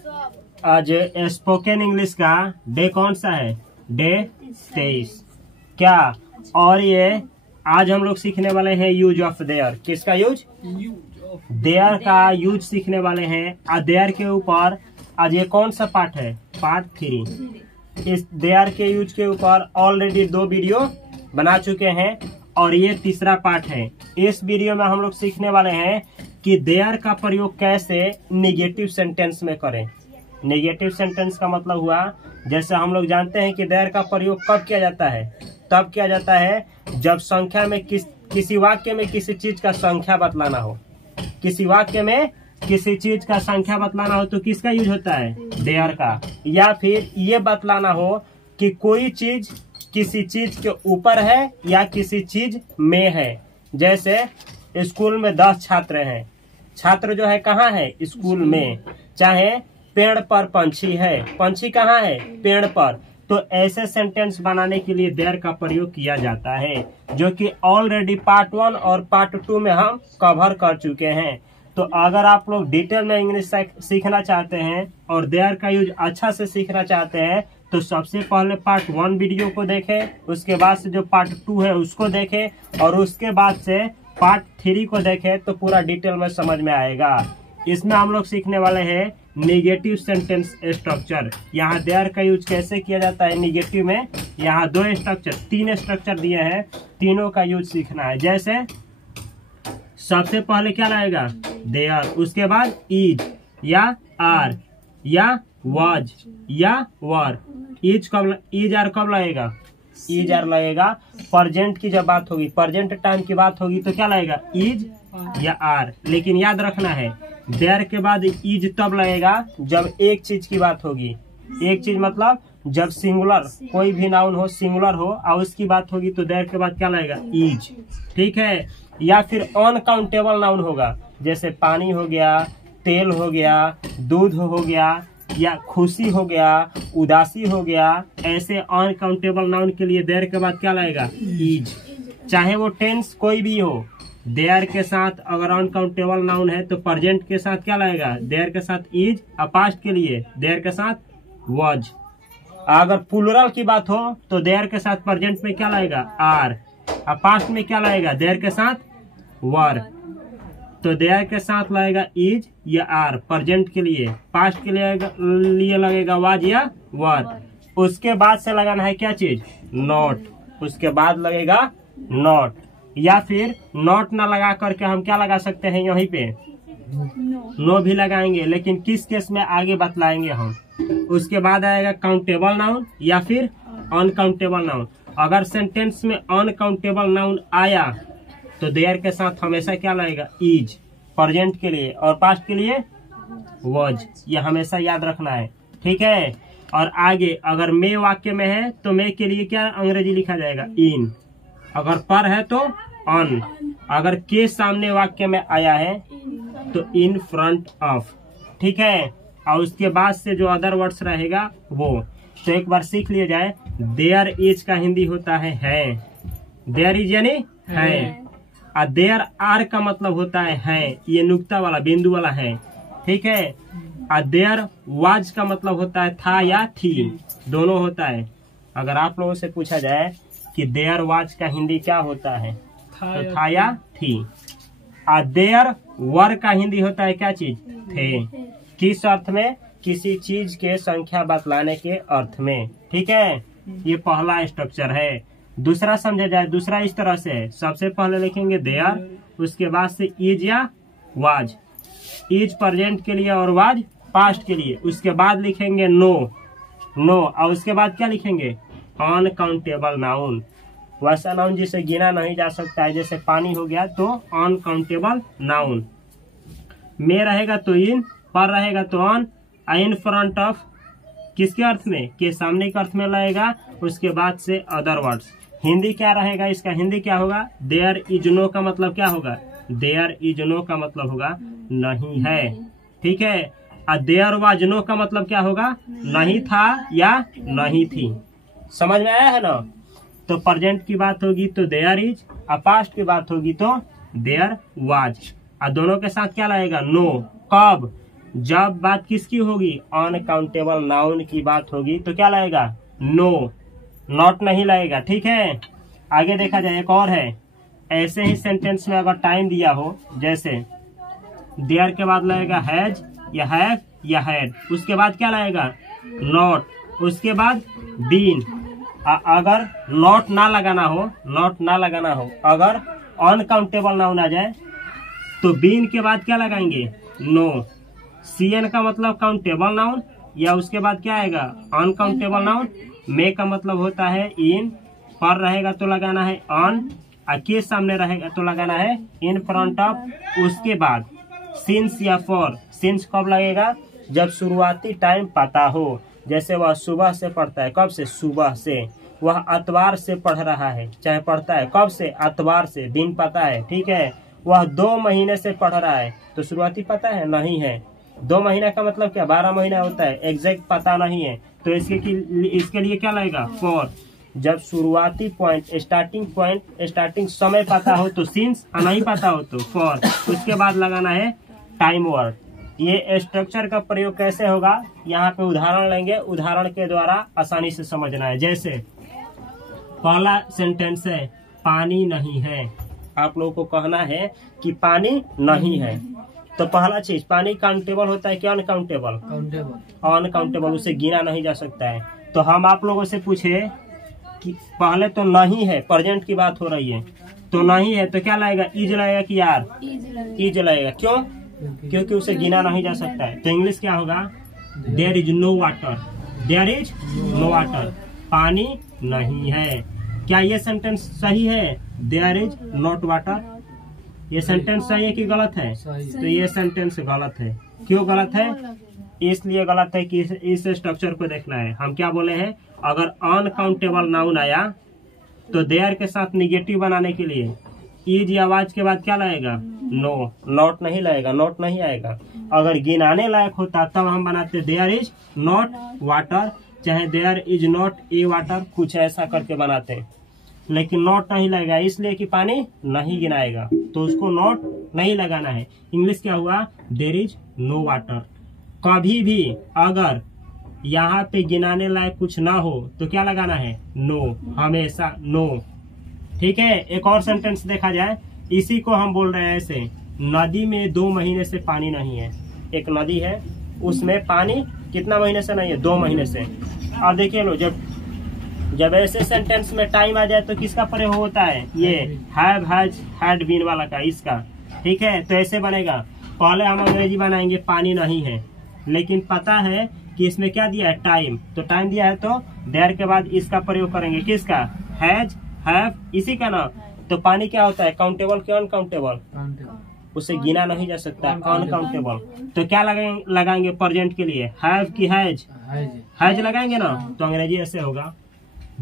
आज spoken English का day कौन सा है? डे 23। क्या? और ये आज हम लोग सीखने वाले हैं यूज ऑफ देयर। किसका यूज? देयर का यूज सीखने वाले हैं। आज देयर के ऊपर आज ये कौन सा पार्ट है? पार्ट 3। इस देयर के यूज के ऊपर ऑलरेडी 2 वीडियो बना चुके हैं और ये तीसरा पार्ट है। इस वीडियो में हम लोग सीखने वाले हैं कि देयर का प्रयोग कैसे निगेटिव सेंटेंस में करें। नेगेटिव सेंटेंस का मतलब हुआ, जैसे हम लोग जानते हैं कि देयर का प्रयोग कब किया जाता है? तब किया जाता है जब संख्या में किसी वाक्य में किसी चीज का संख्या बतलाना हो। किसी वाक्य में किसी चीज का संख्या बतलाना हो तो किसका यूज होता है? देयर का। या फिर ये बतलाना हो कि कोई चीज किसी चीज के ऊपर है या किसी चीज में है। जैसे स्कूल में 10 छात्र हैं। छात्र जो है कहाँ है? स्कूल में। चाहे पेड़ पर पंछी है, पंछी कहाँ है? पेड़ पर। तो ऐसे सेंटेंस बनाने के लिए देयर का प्रयोग किया जाता है, जो कि ऑलरेडी पार्ट 1 और पार्ट 2 में हम कवर कर चुके हैं। तो अगर आप लोग डिटेल में इंग्लिश सीखना चाहते हैं और देयर का यूज अच्छा से सीखना चाहते हैं तो सबसे पहले पार्ट 1 वीडियो को देखें, उसके बाद से जो पार्ट 2 है उसको देखें और उसके बाद से पार्ट 3 को देखें तो पूरा डिटेल में समझ में आएगा। इसमें हम लोग सीखने वाले हैं निगेटिव सेंटेंस स्ट्रक्चर। यहाँ देयर का यूज कैसे किया जाता है निगेटिव में। यहाँ 3 स्ट्रक्चर दिए हैं, तीनों का यूज सीखना है। जैसे सबसे पहले क्या लगेगा? देयर, उसके बाद इज या आर या वाज या वर। इज आर कब लगेगा? इज आर लगेगा प्रेजेंट की जब बात होगी, प्रेजेंट टाइम की बात होगी तो क्या लगेगा? इज या आर। लेकिन याद रखना है देयर के बाद इज तब लगेगा जब एक चीज की बात होगी। एक चीज मतलब जब सिंगुलर कोई भी नाउन हो, सिंगुलर हो और उसकी बात होगी तो देयर के बाद क्या लगेगा? इज। ठीक है। या फिर अनकाउंटेबल नाउन होगा, जैसे पानी हो गया, तेल हो गया, दूध हो गया या खुशी हो गया, उदासी हो गया। ऐसे अनकाउंटेबल नाउन के लिए देयर के बाद क्या लगेगा? इज। चाहे वो टेंस कोई भी हो, देयर के साथ अगर अनकाउंटेबल नाउन है तो प्रेजेंट के साथ क्या लगेगा? देयर के साथ इज। और पास्ट के लिए देयर के साथ वाज। अगर प्लूरल की बात हो तो देयर के साथ प्रेजेंट में क्या लगेगा? आर। और पास्ट में क्या लगेगा? देयर के साथ वर। तो देयर के साथ लगेगा इज या आर प्रेजेंट के लिए। पास्ट के लिए लगेगा वाज या वर। उसके बाद से लगाना है क्या चीज? नॉट। उसके बाद लगेगा नॉट। या फिर नॉट ना लगा करके हम क्या लगा सकते हैं? यहीं पे नो भी लगाएंगे, लेकिन किस केस में आगे बतलाएंगे हम। उसके बाद आएगा काउंटेबल नाउन या फिर अनकाउंटेबल नाउन। अगर सेंटेंस में अनकाउंटेबल नाउन आया तो देयर के साथ हमेशा क्या लगेगा? इज प्रेजेंट के लिए, और पास्ट के लिए वाज। ये हमेशा याद रखना है। ठीक है। और आगे अगर मे वाक्य में है तो मे के लिए क्या अंग्रेजी लिखा जाएगा? इन। अगर पर है तो ऑन। अगर के सामने वाक्य में आया है तो इन फ्रंट ऑफ। ठीक है। और उसके बाद से जो अदर वर्ड्स रहेगा वो तो एक बार सीख लिया जाए। देयर इज का हिंदी होता है। देयर इज यानी है। और देयर आर का मतलब होता है। ये नुक्ता वाला, बिंदु वाला है। ठीक है। और देयर वाज का मतलब होता है था या थी, दोनों होता है। अगर आप लोगों से पूछा जाए कि देयर वाज का हिंदी क्या होता है तो था या थी। और देयर वर का हिंदी होता है क्या चीज? थे। किस अर्थ में? किसी चीज के संख्या बतलाने के अर्थ में। ठीक है। ये पहला स्ट्रक्चर है। दूसरा समझा जाए, दूसरा इस तरह से है। सबसे पहले लिखेंगे देयर, उसके बाद से इज या वाज। इज प्रेजेंट के लिए और वाज पास्ट के लिए। उसके बाद लिखेंगे नो। और उसके बाद क्या लिखेंगे? Uncountable noun. वैसा नाउन जिसे गिना नहीं जा सकता है, जैसे पानी हो गया तो अनकाउंटेबल नाउन। में रहेगा तो इन, पर रहेगा तो ऑन। इन फ्रंट ऑफ किसके अर्थ में? के सामने के अर्थ में लगेगा। उसके बाद से अदर वर्ड्स। हिंदी क्या रहेगा इसका? हिंदी क्या होगा? देयर इज नो का मतलब क्या होगा? देयर इज नो का मतलब होगा नहीं है। ठीक है। और देयर वाज नो का मतलब क्या होगा? नहीं था या नहीं थी। समझ में आया है ना? तो प्रेजेंट की बात होगी तो देयर इज, और पास्ट की बात होगी तो देयर वाज। और दोनों के साथ क्या लगेगा? नो। कब? जब बात किसकी होगी, अनकाउंटेबल नाउन की बात होगी, तो क्या लगेगा, नो, नॉट नहीं लगेगा। ठीक है, आगे देखा जाए, एक और है, ऐसे ही सेंटेंस में अगर टाइम दिया हो, जैसे देयर के बाद लगेगा हैज या हैव या हैड, उसके बाद क्या लगेगा, नॉट, उसके बाद बीन। अगर नॉट ना लगाना हो, नॉट ना लगाना हो, अगर अनकाउंटेबल नाउन आ जाए तो बीन के बाद क्या लगाएंगे, नो। सीएन का मतलब काउंटेबल नाउन, या उसके बाद क्या आएगा, अनकाउंटेबल नाउन। मे का मतलब होता है इन, पर रहेगा तो लगाना है ऑन, के सामने रहेगा तो लगाना है इन फ्रंट ऑफ। उसके बाद सिंस या फॉर, सिंस कब लगेगा, जब शुरुआती टाइम पता हो, जैसे वह सुबह से पढ़ता है, कब से, सुबह से। वह अतवार से पढ़ रहा है, चाहे पढ़ता है कब से, अतवार से, दिन पता है। ठीक है, वह 2 महीने से पढ़ रहा है, तो शुरुआती पता है, नहीं है। 2 महीना का मतलब क्या, 12 महीना होता है, एग्जैक्ट पता नहीं है, तो इसके लिए क्या लगेगा, फॉर। जब शुरुआती पॉइंट, स्टार्टिंग समय पता हो तो सिंस, नहीं पता हो तो फॉर। उसके बाद लगाना है टाइम वर्ड। ये स्ट्रक्चर का प्रयोग कैसे होगा, यहाँ पे उदाहरण लेंगे, उदाहरण के द्वारा आसानी से समझना है। जैसे पहला सेंटेंस है, पानी नहीं है। आप लोगों को कहना है कि पानी नहीं है, तो पहला चीज, पानी काउंटेबल होता है क्या, अनकाउंटेबल, अनकाउंटेबल, उसे गिना नहीं जा सकता है। तो हम आप लोगों से पूछे कि पहले तो नहीं है, प्रेजेंट की बात हो रही है, तो नहीं है तो क्या लगेगा, इज लगेगा कि यार, इज लगेगा। क्यों, क्योंकि उसे गिना नहीं जा सकता है। तो इंग्लिश क्या होगा, there is no water, there is no water, पानी नहीं है। क्या ये सेंटेंस सही है, देयर इज नॉट वाटर, ये सेंटेंस सही है कि गलत है, तो ये सेंटेंस गलत है। क्यों गलत है, इसलिए गलत है कि इस स्ट्रक्चर को देखना है। हम क्या बोले हैं, अगर अनकाउंटेबल नाउन आया तो देयर के साथ निगेटिव बनाने के लिए इज आवाज के बाद क्या लगेगा, नो, नॉट नहीं लगेगा, नॉट नहीं आएगा। अगर गिनाने लायक होता तब हम बनाते देयर इज नॉट वाटर, चाहे there is not a water, कुछ ऐसा करके बनाते हैं। लेकिन नॉट नहीं लगेगा, इसलिए कि पानी नहीं गिनाएगा, तो उसको नॉट नहीं लगाना है। इंग्लिश क्या हुआ, देयर इज नो वाटर। कभी भी अगर यहाँ पे गिनाने लायक कुछ ना हो तो क्या लगाना है, नो, हमेशा नो। ठीक है, एक और सेंटेंस देखा जाए, इसी को हम बोल रहे हैं ऐसे, नदी में 2 महीने से पानी नहीं है। एक नदी है, उसमें पानी कितना महीने से नहीं है, 2 महीने से। अब देखिए लो, जब ऐसे सेंटेंस में टाइम आ जाए तो किसका प्रयोग होता है, ये हैव, हैज, हैड, बीन वाला का, इसका। ठीक है, तो ऐसे बनेगा। पहले हम अंग्रेजी बनाएंगे पानी नहीं है, लेकिन पता है कि इसमें क्या दिया है, टाइम, तो टाइम दिया है तो देयर के बाद इसका प्रयोग करेंगे, किसका, हैज, हैव, इसी का ना। तो पानी क्या होता है, काउंटेबल क्या, अनकाउंटेबल, उसे गिना नहीं जा सकता, अनकाउंटेबल। तो क्या लगाएंगे प्रेजेंट के लिए, हैव की हैज, हैज लगाएंगे ना, तो अंग्रेजी ऐसे होगा,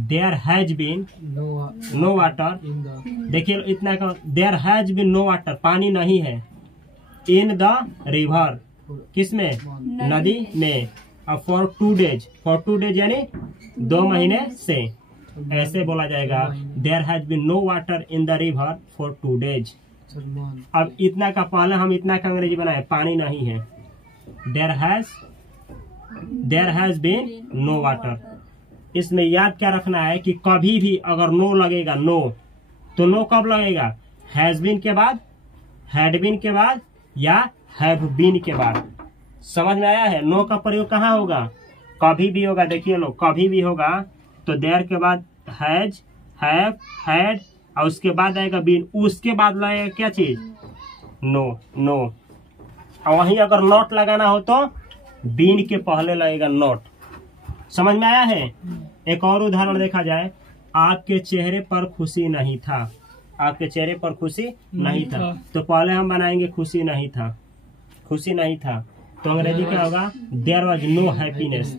there has been no water. देखिए इतना का, there has been no water, पानी नहीं है, इन द रिवर, किसमें, नदी में। अब फॉर 2 डेज, फॉर 2 डेज यानी 2 महीने से, ऐसे बोला जाएगा, there has been no water in the river for 2 days. अब इतना का, पहले हम इतना का अंग्रेजी बनाए, पानी नहीं है, there has been no water. इसमें याद क्या रखना है कि कभी भी अगर नो लगेगा, नो, तो नो कब लगेगा, हैज बीन के बाद, हैड बीन के बाद, या हैव बीन के बाद। समझ में आया है, नो का प्रयोग कहाँ होगा, कभी भी होगा। देखिए लो, कभी भी होगा तो देयर के बाद हैज, हैव, हैड, और उसके बाद आएगा बीन, उसके बाद लगेगा क्या चीज, नो, नो। और वहीं अगर नॉट लगाना हो तो बीन के पहले लगेगा नॉट। समझ में आया है। एक और उदाहरण देखा जाए, आपके चेहरे पर खुशी नहीं था, आपके चेहरे पर खुशी नहीं था, तो पहले हम बनाएंगे खुशी नहीं था, खुशी नहीं था, तो अंग्रेजी क्या होगा, there was no happiness.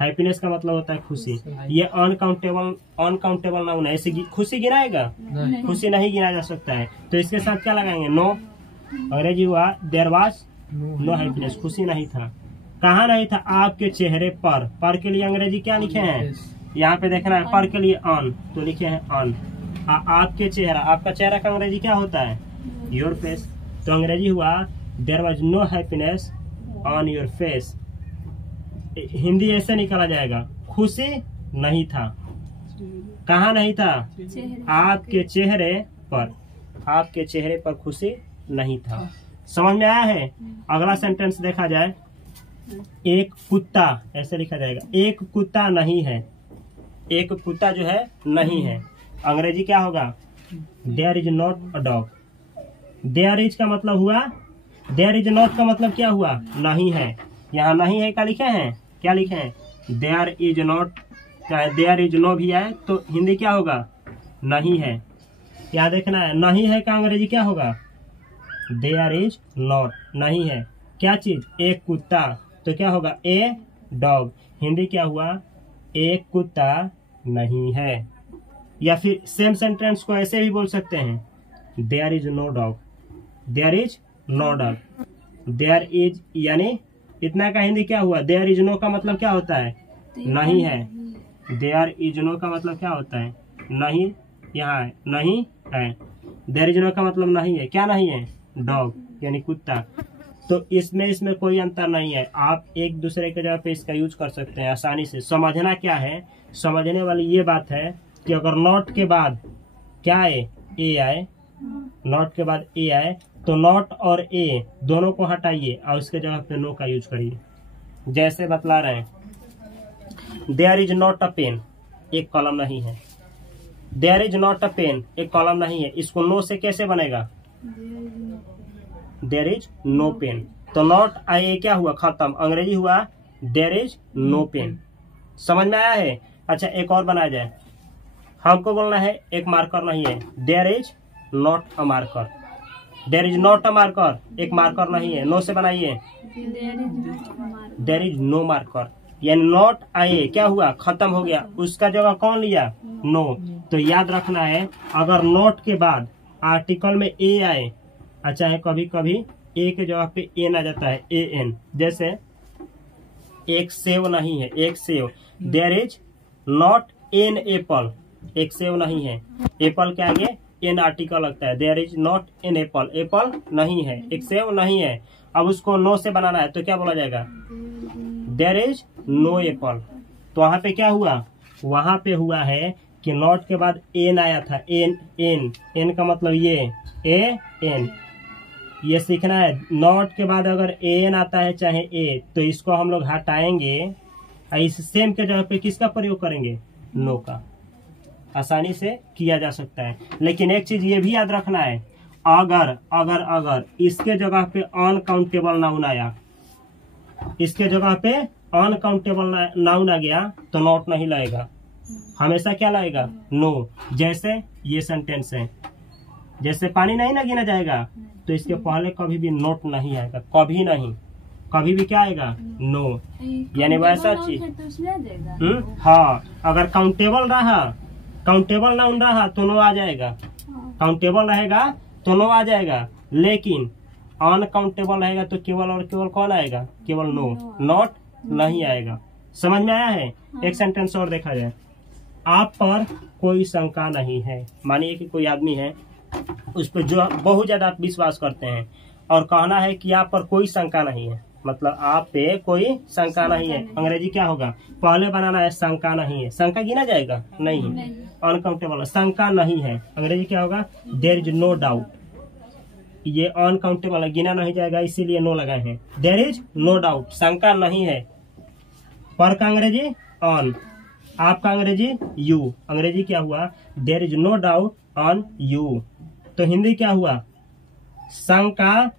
Happiness का मतलब होता है खुशी। ये अनकाउंटेबल नाउन है, ऐसे खुशी गिनाएगा, खुशी नहीं गिना जा सकता है, तो इसके साथ क्या लगाएंगे, नो। अंग्रेजी हुआ देयर वॉज नो हैप्पीनेस, खुशी नहीं था। कहाँ नहीं था, आपके चेहरे पर के लिए अंग्रेजी क्या लिखे हैं, यहाँ पे देखना है, पर के लिए ऑन, तो लिखे हैं ऑन। आपके चेहरा, आपका चेहरा का अंग्रेजी क्या होता है, योर फेस, तो अंग्रेजी हुआ there was no happiness on your face. Hindi ऐसे निकाला जाएगा, खुशी नहीं था। कहाँ नहीं था? आपके चेहरे पर, आपके चेहरे पर खुशी नहीं था। समझ में आया है? अगला सेंटेंस देखा जाए, एक कुत्ता, ऐसे लिखा जाएगा, एक कुत्ता नहीं है। एक कुत्ता जो है नहीं है, अंग्रेजी क्या होगा? There is not a dog. There is का मतलब हुआ, देयर इज नॉट का मतलब क्या हुआ? नहीं है। यहाँ नहीं है क्या लिखे हैं? क्या लिखे हैं? देयर इज नॉट, चाहे देयर इज नो भी आए तो हिंदी क्या होगा? नहीं है। क्या देखना है? नहीं है का अंग्रेजी क्या होगा? देयर इज नॉट, नहीं है। क्या चीज? एक कुत्ता, तो क्या होगा? A dog. हिंदी क्या हुआ? एक कुत्ता नहीं है। या फिर सेम सेंटेंस को ऐसे भी बोल सकते हैं, there is no dog, there is no dog. There is यानी इतना का हिंदी क्या हुआ? देयर इज नो का मतलब क्या होता है? नहीं है। देयर इज नो का मतलब क्या होता है? नहीं, यहाँ है, नहीं है। देयर इज नो का मतलब नहीं है। क्या नहीं है? डॉग यानी कुत्ता। तो इसमें कोई अंतर नहीं है। आप एक दूसरे के जगह पे इसका यूज कर सकते हैं आसानी से। समझना क्या है? समझने वाली ये बात है कि अगर नॉट के बाद क्या आए? ए आए। नॉट के बाद ए आए तो नॉट और ए दोनों को हटाइए और उसके जगह पे नो का यूज करिए। जैसे बतला रहे हैं, there is not a pen, एक कॉलम नहीं है। There is not a pen, एक कॉलम नहीं है। इसको नो से कैसे बनेगा? There is no pen. तो नॉट आए क्या हुआ? खत्म। अंग्रेजी हुआ देयर इज नो पेन। समझ में आया है? अच्छा, एक और बनाया जाए। हमको बोलना है एक मार्कर नहीं है, there is not a marker. There is not a marker, एक मार्कर नहीं है। नो से बनाइए, देयर इज नो मार्कर। यानी नॉट आए क्या हुआ? खत्म हो गया। उसका जगह कौन लिया? नो। तो याद रखना है, अगर नॉट के बाद आर्टिकल में ए आए, अच्छा है कभी कभी ए के जगह पे एन आ जाता है, ए एन। जैसे एक सेव नहीं है, एक सेव। There is not an apple, एक सेव नहीं है। एप्पल के आगे एन आर्टिकल लगता है। There is not an apple, apple नहीं है, एक सेव नहीं है। अब उसको नो से बनाना है तो क्या बोला जाएगा? There is no apple. तो वहां पे क्या हुआ? वहां पे हुआ है कि नॉट के बाद एन आया था, एन एन एन का मतलब ये ए एन। ये सीखना है, नॉट के बाद अगर एन आता है चाहे ए, तो इसको हम लोग हटाएंगे। इस सेम के जगह पे किसका प्रयोग करेंगे? नो का। आसानी से किया जा सकता है। लेकिन एक चीज ये भी याद रखना है, अगर अगर अगर इसके जगह पे अनकाउंटेबल नाउन आया, इसके जगह पे अनकाउंटेबल नाउन आ गया तो नॉट नहीं लगेगा, हमेशा क्या लगेगा? नो। जैसे ये सेंटेंस है, जैसे पानी नहीं ना गिना जाएगा, तो इसके पहले कभी भी नोट नहीं आएगा, कभी नहीं। कभी भी क्या आएगा? नो। यानी वैसा चीज। हाँ, अगर काउंटेबल रहा, काउंटेबल नाउन रहा तो नो आ जाएगा, काउंटेबल रहेगा तो नो आ जाएगा। लेकिन अनकाउंटेबल रहेगा तो केवल और केवल कौन आएगा? केवल नो, नॉट नहीं आएगा। समझ में आया है? एक सेंटेंस और देखा जाए, आप पर कोई शंका नहीं है। मानिए कि कोई आदमी है, उस पर जो बहुत ज्यादा विश्वास करते हैं और कहना है कि आप पर कोई शंका नहीं है, मतलब आप पे कोई शंका नहीं है। अंग्रेजी क्या होगा? पहले बनाना है शंका नहीं है। शंका गिना जाएगा? नहीं। अनकाउंटेबल, शंका नहीं है, अंग्रेजी क्या होगा? There is no doubt. ये अनकाउंटेबल है, गिना नहीं जाएगा, इसीलिए नो लगाए हैं। देयर इज नो डाउट, शंका नहीं है। पर का अंग्रेजी ऑन, आपका अंग्रेजी यू। अंग्रेजी क्या हुआ? There is no doubt on you. तो हिंदी क्या हुआ? शंका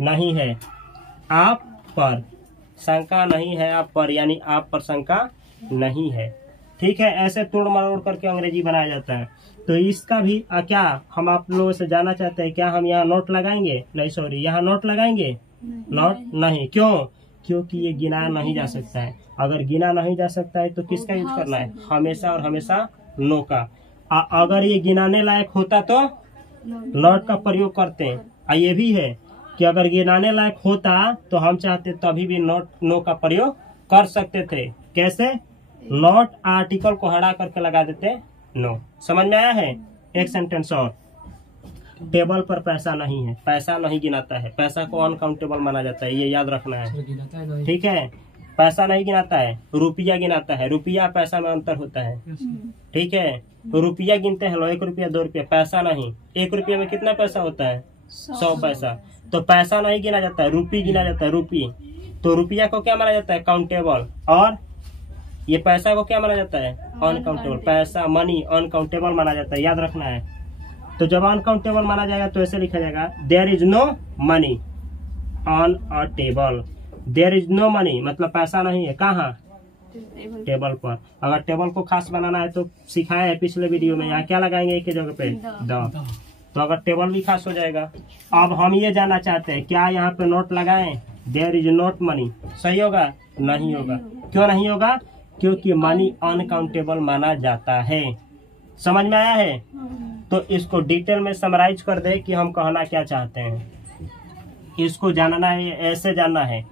नहीं है आप पर, शंका नहीं है आप पर, यानी आप पर शंका नहीं है। ठीक है, ऐसे तोड़ मरोड़ करके अंग्रेजी बनाया जाता है। तो इसका भी क्या हम आप लोगों से जानना चाहते हैं, क्या हम यहाँ नोट लगाएंगे? नहीं, सॉरी, यहाँ नोट लगाएंगे? नोट नहीं। क्यों? क्योंकि ये गिना नहीं जा सकता है। अगर गिना नहीं जा सकता है तो किसका यूज करना है? हमेशा और हमेशा नो का। अगर ये गिनाने लायक होता तो नॉट का प्रयोग करते हैं। ये भी है कि अगर गिनाने लायक होता तो हम चाहते तभी भी नॉट नो का प्रयोग कर सकते थे। कैसे? नॉट आर्टिकल को हटा करके लगा देते नो। समझ में आया है? एक सेंटेंस और, टेबल पर पैसा नहीं है, पैसा नहीं गिनाता है, पैसा को अनकाउंटेबल माना जाता है, ये याद रखना है। ठीक है, पैसा नहीं गिनाता है, रुपया गिनाता है। रुपया पैसा में अंतर होता है। ठीक है, रुपया गिनते हैं लोग, 1 रुपया 2 रुपया, पैसा नहीं। 1 रुपये में कितना पैसा होता है? 100 पैसा। तो पैसा नहीं गिना जाता है, रुपी गिना जाता है, रुपी। तो रुपया को क्या माना जाता है? काउंटेबल। और ये पैसा को क्या माना जाता है? अनकाउंटेबल। पैसा मनी अनकाउंटेबल माना जाता है, याद रखना है। तो जब अनकाउंटेबल माना जाएगा तो ऐसे लिखा जाएगा, there is no money on a table. There is no money मतलब पैसा नहीं है। कहाँ? टेबल पर। अगर टेबल को खास बनाना है तो सिखाया है पिछले वीडियो में, यहाँ क्या लगाएंगे एक जगह पे? द। तो अगर टेबल भी खास हो जाएगा। अब हम ये जानना चाहते हैं, क्या यहाँ पे नोट लगाएं? देयर इज नोट मनी, सही होगा? नहीं होगा। क्यों नहीं होगा? क्योंकि मनी अनकाउंटेबल माना जाता है। समझ में आया है? तो इसको डिटेल में समराइज कर दे कि हम कहना क्या चाहते हैं। इसको जानना है, ऐसे जानना है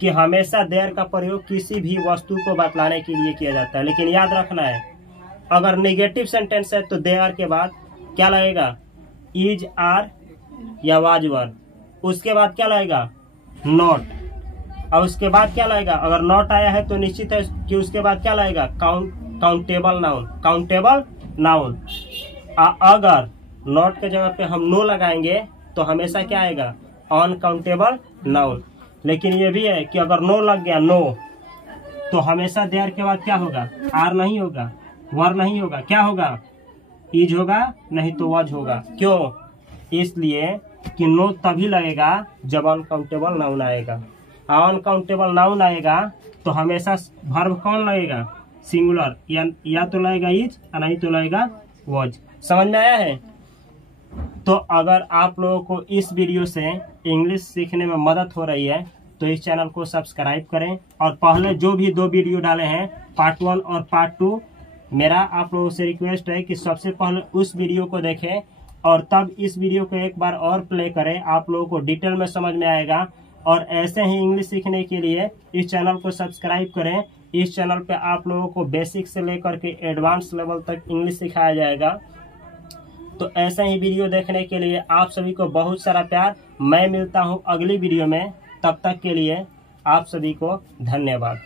कि हमेशा देयर का प्रयोग किसी भी वस्तु को बतलाने के लिए किया जाता है। लेकिन याद रखना है, अगर नेगेटिव सेंटेंस है तो देयर के बाद क्या लगेगा? इज, आर या वाज वर। उसके बाद क्या लगेगा? नॉट। और उसके बाद क्या लगेगा? अगर नॉट आया है तो निश्चित है कि उसके बाद क्या लगेगा? Countable noun. Countable noun. अगर नॉट के जगह पे हम नो लगाएंगे तो हमेशा क्या आएगा? Uncountable noun. लेकिन ये भी है कि अगर नो लग गया, नो, तो हमेशा देयर के बाद क्या होगा? आर नहीं होगा, वर नहीं होगा, क्या होगा? इज होगा, नहीं तो वाज होगा। क्यों? इसलिए कि नो तभी लगेगा जब अनकाउंटेबल नाउन आएगा। अनकाउंटेबल नाउन आएगा तो हमेशा वर्ब कौन लगेगा? सिंगुलर। या तो लगेगा इज या नहीं तो लगेगा वाज। समझ में आया है? तो अगर आप लोगों को इस वीडियो से इंग्लिश सीखने में मदद हो रही है तो इस चैनल को सब्सक्राइब करें। और पहले जो भी 2 वीडियो डाले हैं, पार्ट 1 और पार्ट 2, मेरा आप लोगों से रिक्वेस्ट है कि सबसे पहले उस वीडियो को देखें और तब इस वीडियो को एक बार और प्ले करें। आप लोगों को डिटेल में समझ में आएगा। और ऐसे ही इंग्लिश सीखने के लिए इस चैनल को सब्सक्राइब करें। इस चैनल पे आप लोगों को बेसिक से लेकर के एडवांस लेवल तक इंग्लिश सिखाया जाएगा। तो ऐसे ही वीडियो देखने के लिए आप सभी को बहुत सारा प्यार। मैं मिलता हूं अगली वीडियो में, तब तक के लिए आप सभी को धन्यवाद।